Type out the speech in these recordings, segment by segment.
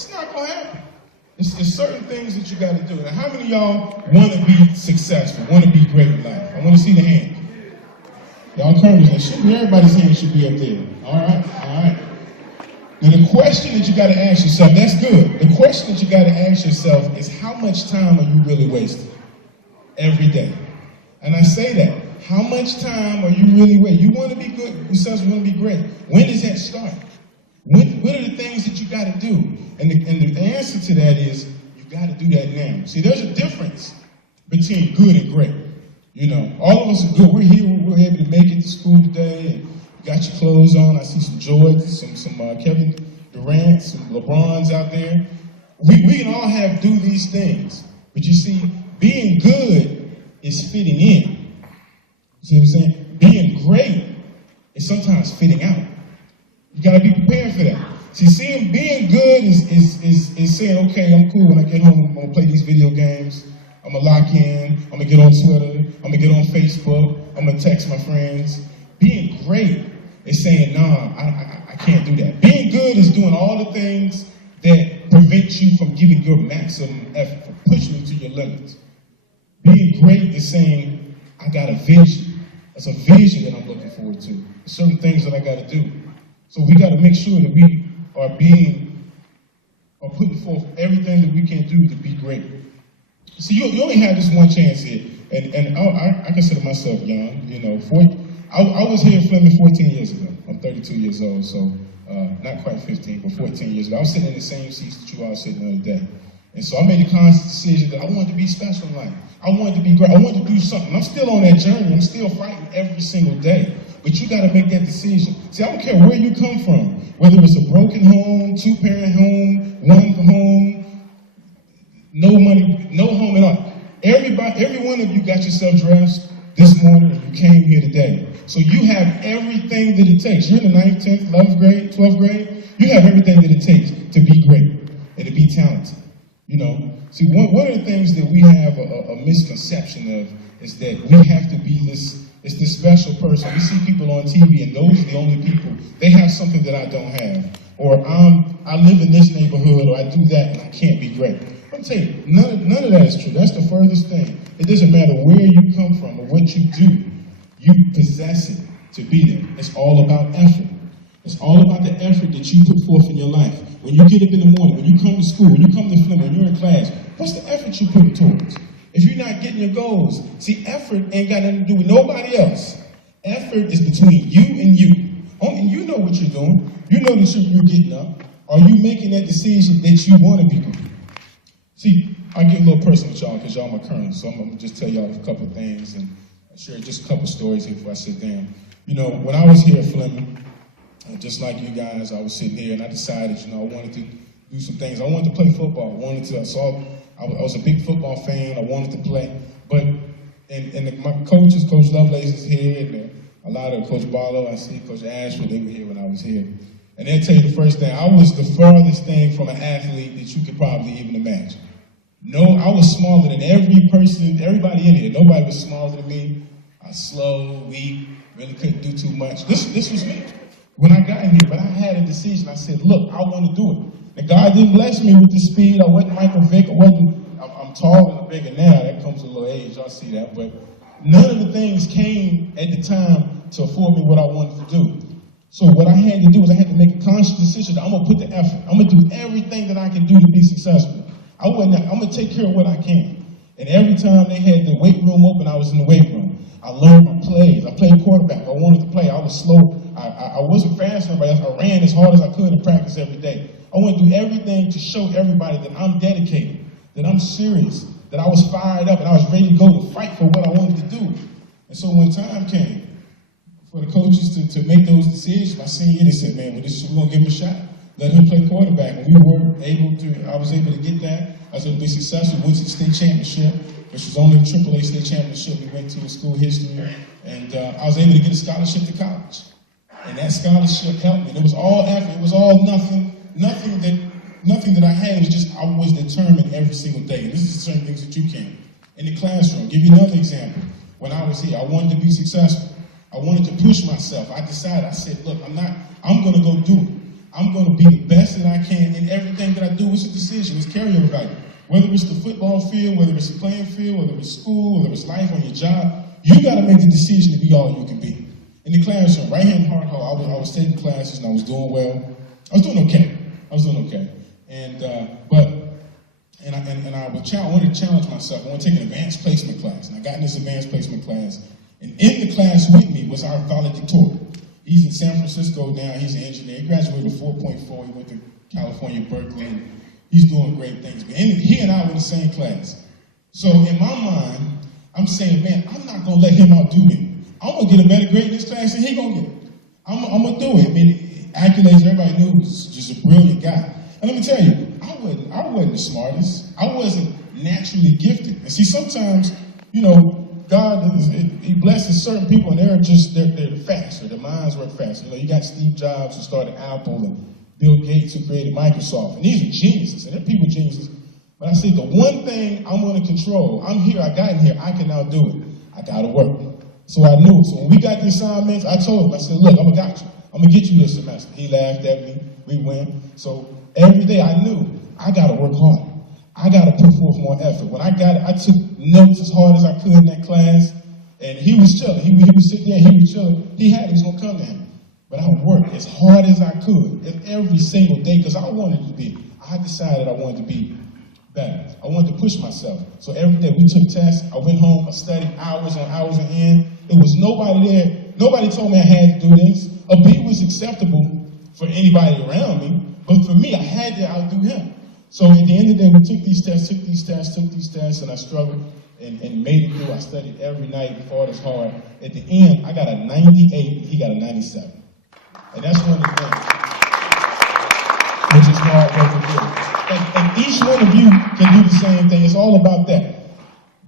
It's not going to happen. It's certain things that you got to do. Now, how many of y'all want to be successful, want to be great in life? I want to see the hand. Y'all encourage that. Everybody's hand should be up there. All right, all right. Now, the question that you got to ask yourself, that's good. The question that you got to ask yourself is, how much time are you really wasting every day? And I say that. How much time are you really wasting? You want to be good, you want to be great. When does that start? What are the things that you got to do? And the answer to that is, you got to do that now. See, there's a difference between good and great. You know, all of us are good. We're here. We're able to make it to school today. And you got your clothes on. I see some Jordans, some Kevin Durant, some LeBrons out there. We can all do these things. But you see, being good is fitting in. You see what I'm saying? Being great is sometimes fitting out. You got to be prepared for that. See, being good is saying, okay, I'm cool. When I get home, I'm going to play these video games. I'm going to lock in. I'm going to get on Twitter. I'm going to get on Facebook. I'm going to text my friends. Being great is saying, nah, I can't do that. Being good is doing all the things that prevent you from giving your maximum effort, from pushing you to your limits. Being great is saying, I got a vision. It's a vision that I'm looking forward to. There's certain things that I got to do. So we got to make sure that we are putting forth everything that we can do to be great. So you only have this one chance here, and I consider myself young. You know, I was here in Fleming 14 years ago. I'm 32 years old, so not quite 15, but 14 years ago. I was sitting in the same seats that you all sitting the other day. And so I made a conscious decision that I wanted to be special in life. I wanted to be great. I wanted to do something. I'm still on that journey. I'm still fighting every single day. But you got to make that decision. See, I don't care where you come from, whether it's a broken home, two-parent home, one home, no money, no home at all. Every one of you got yourself dressed this morning and you came here today. So you have everything that it takes. You're in the 9th, 10th, 11th grade, 12th grade. You have everything that it takes to be great and to be talented. You know, see, one of the things that we have a misconception of is that we have to be this special person. We see people on TV, and those are the only people. They have something that I don't have. Or I live in this neighborhood, or I do that, and I can't be great. I'm telling you, none of that is true. That's the furthest thing. It doesn't matter where you come from or what you do. You possess it to be there. It's all about effort. It's all about the effort that you put forth in your life. When you get up in the morning, when you come to school, when you come to Fleming, when you're in class, what's the effort you put towards? If you're not getting your goals, see, effort ain't got nothing to do with nobody else. Effort is between you and you. Only you know what you're doing. You know that you're getting up. Are you making that decision that you want to be doing? See, I'll get a little personal with y'all because y'all my colonels, so I'm going to just tell y'all a couple of things and share just a couple of stories here before I sit down. You know, when I was here at Fleming, just like you guys, I was sitting here and I decided, you know, I wanted to do some things. I wanted to play football. I was a big football fan. I wanted to play. But, my coaches, Coach Lovelace is here, and a lot of Coach Barlow, I see Coach Ashford, they were here when I was here. And they'll tell you the first thing, I was the farthest thing from an athlete that you could probably even imagine. No, I was smaller than everybody in here. Nobody was smaller than me. I was slow, weak, really couldn't do too much. This was me when I got in here, but I had a decision. I said, look, I want to do it. And God didn't bless me with the speed. I wasn't Michael Vick. I'm taller and bigger now. That comes with a little age. Y'all see that. But none of the things came at the time to afford me what I wanted to do. So what I had to do is I had to make a conscious decision that I'm going to put the effort. I'm going to do everything that I can do to be successful. I'm going to take care of what I can. And every time they had the weight room open, I was in the weight room. I learned my plays. I played quarterback. I wanted to play. I was slow. I wasn't fast enough. I ran as hard as I could in practice every day. I want to do everything to show everybody that I'm dedicated, that I'm serious, that I was fired up, and I was ready to go to fight for what I wanted to do. And so when time came for the coaches to make those decisions, my senior year, they said, man, we're going to give him a shot. Let him play quarterback. And I was able to get that. I was able to be successful. Went to the state championship, which was only the AAA state championship. We went to in school history. And I was able to get a scholarship to college. And that scholarship helped me. It was all effort. It was all nothing that I had. It was just I was determined every single day. And this is certain things that you can. In the classroom, give you another example. When I was here, I wanted to be successful. I wanted to push myself. I decided, I said, look, I'm going to go do it. I'm going to be the best that I can in everything that I do. It's a decision. It's carryover value. Whether it's the football field, whether it's the playing field, whether it's school, whether it's life on your job, you got to make the decision to be all you can be. In the classroom, right here in Hard Hall, I was taking classes and I was doing well. I was doing okay. And I wanted to challenge myself. I wanted to take an advanced placement class. And I got in this advanced placement class. And in the class with me was our valedictorian. He's in San Francisco now. He's an engineer. He graduated with 4.4. He went to California, Berkeley, and he's doing great things. But he and I were in the same class. So in my mind, I'm saying, man, I'm not going to let him outdo me. I'm going to get a better grade in this class than he going to get. I'm going to do it. I mean, accolades, everybody knew he was just a brilliant guy. And let me tell you, I wasn't the smartest. I wasn't naturally gifted. And see, sometimes, you know, God, he blesses certain people, and they're faster. Their minds work faster. You know, you got Steve Jobs, who started Apple, and Bill Gates, who created Microsoft. And these are geniuses, and they're people geniuses. But I said, the one thing I'm going to control, I'm here, I got in here, I can now do it. I got to work. So I knew it. So when we got the assignments, I told him, I said, look, I'm going to got you. I'm going to get you this semester. He laughed at me. We went. So every day I knew I got to work harder. I got to put forth more effort. When I got it, I took notes as hard as I could in that class. And he was chilling. He would sit there, he was chilling. He had it was going to come to him. But I worked as hard as I could every single day because I wanted to be. I decided I wanted to be better. I wanted to push myself. So every day we took tests. I went home. I studied hours on end. There was nobody there. Nobody told me I had to do this. A B was acceptable for anybody around me. But for me, I had to outdo him. So at the end of the day, we took these tests, and I struggled and made it through. I studied every night, fought as hard. At the end, I got a 98, he got a 97. And that's one of the things, which is hard work to do. And each one of you can do the same thing. It's all about that.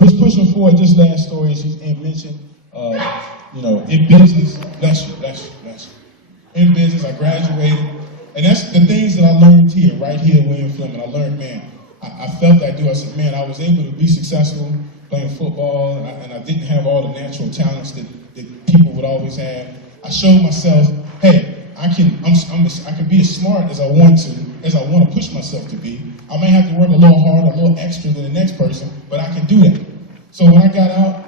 Just pushing forward, just last story, as you mentioned, you know, in business, bless you. In business, I graduated. And that's the things that I learned here, right here at William Fleming. I learned, man, I felt that I said, man, I was able to be successful playing football, and I didn't have all the natural talents that people would always have. I showed myself, hey, I can be as smart as I want to push myself to be. I may have to work a little harder, a little extra than the next person, but I can do that. So when I got out,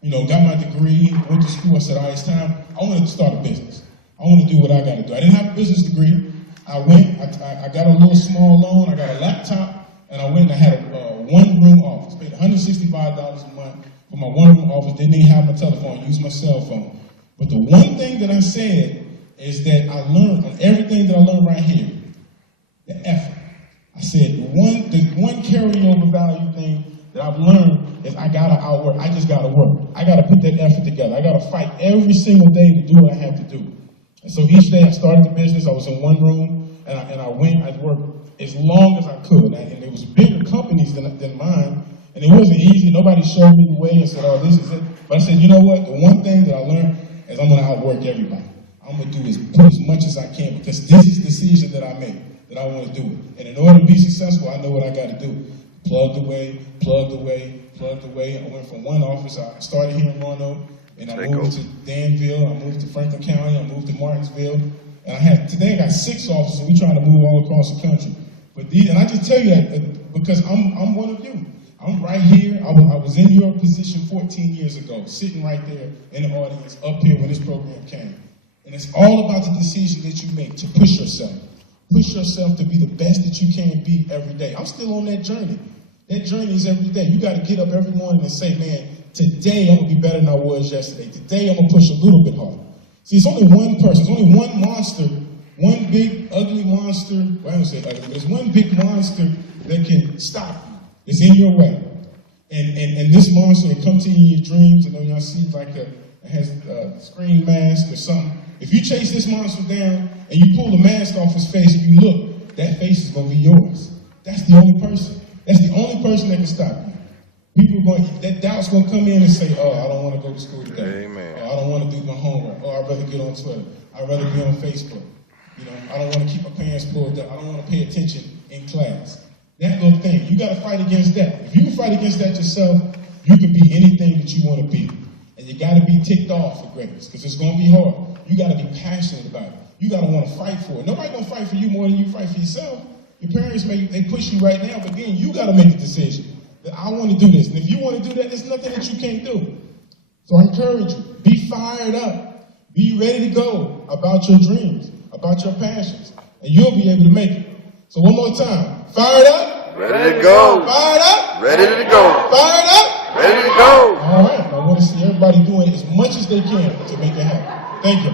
you know, got my degree, went to school, I said, all right, it's time. I wanted to start a business. I want to do what I got to do. I didn't have a business degree. I went, I got a little small loan, I got a laptop, and I went and I had a one-room office. Paid $165 a month for my one-room office. Didn't even have my telephone, used my cell phone. But the one thing that I said is that I learned, on everything that I learned right here, the effort. I said the one carryover value thing that I've learned is I got to outwork. I just got to work. I got to put that effort together. I got to fight every single day to do what I have to do. And so each day I started the business. I was in one room, and I went. I worked as long as I could. And there was bigger companies than mine, and it wasn't easy. Nobody showed me the way and said, "Oh, this is it." But I said, you know what? The one thing that I learned is I'm going to outwork everybody. I'm going to put as much as I can because this is the decision that I made, that I want to do it. And in order to be successful, I know what I got to do. Plugged away. I went from one office. I started here in Roanoke. And I moved to Danville, I moved to Franklin County, I moved to Martinsville. And today I got 6 offices, and we're trying to move all across the country. And I just tell you that because I'm one of you. I'm right here. I was in your position 14 years ago, sitting right there in the audience, up here when this program came. And it's all about the decision that you make to push yourself. Push yourself to be the best that you can be every day. I'm still on that journey. That journey is every day. You got to get up every morning and say, man, today I'm going to be better than I was yesterday. Today I'm going to push a little bit harder. See, it's only one person. It's only one monster, one big ugly monster. Well, I don't say ugly. There's one big monster that can stop you. It's in your way. And this monster, it comes to you in your dreams. I know y'all see like it has a screen mask or something. If you chase this monster down and you pull the mask off his face and you look, that face is going to be yours. That's the only person. That's the only person that can stop you. That doubt's going to come in and say, oh, I don't want to go to school today. Amen. Oh, I don't want to do my homework. Oh, I'd rather get on Twitter. I'd rather be on Facebook. You know, I don't want to keep my pants pulled up. I don't want to pay attention in class. That little thing, you got to fight against that. If you can fight against that yourself, you can be anything that you want to be. And you got to be ticked off for greatness because it's going to be hard. You got to be passionate about it. you gotta want to fight for it. Nobody gonna fight for you more than you fight for yourself. Your parents they push you right now, but then you gotta make the decision that I want to do this. And if you want to do that, there's nothing that you can't do. So I encourage you, be fired up, be ready to go about your dreams, about your passions, and you'll be able to make it. So one more time, fired up, ready to go, fired up, ready to go, fired up, ready to go. All right, I want to see everybody doing as much as they can to make it happen. Thank you.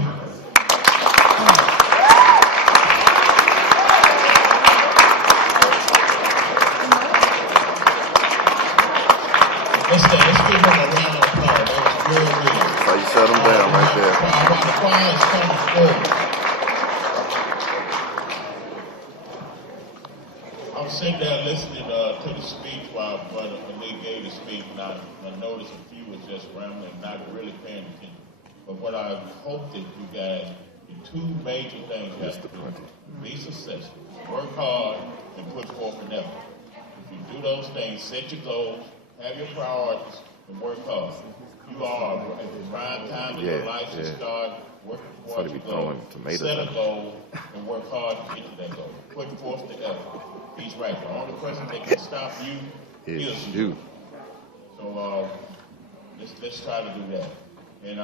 Let's give them a round of applause. That was real good. That's how you shut them down right there. The choir is coming forward. I was sitting there listening to the speech while Brother Lee gave the speech, and I noticed a few was just rambling, not really paying attention. But what I hope that you guys, the two major things you have to do: be successful, work hard, and put forth an effort. If you do those things, set your goals, have your priorities, and work hard. You are at the prime time in your life to start working towards your goal. Set a goal and work hard to get to that goal. Put forth the effort. He's right. The only person that can stop you is you. So let's try to do that. And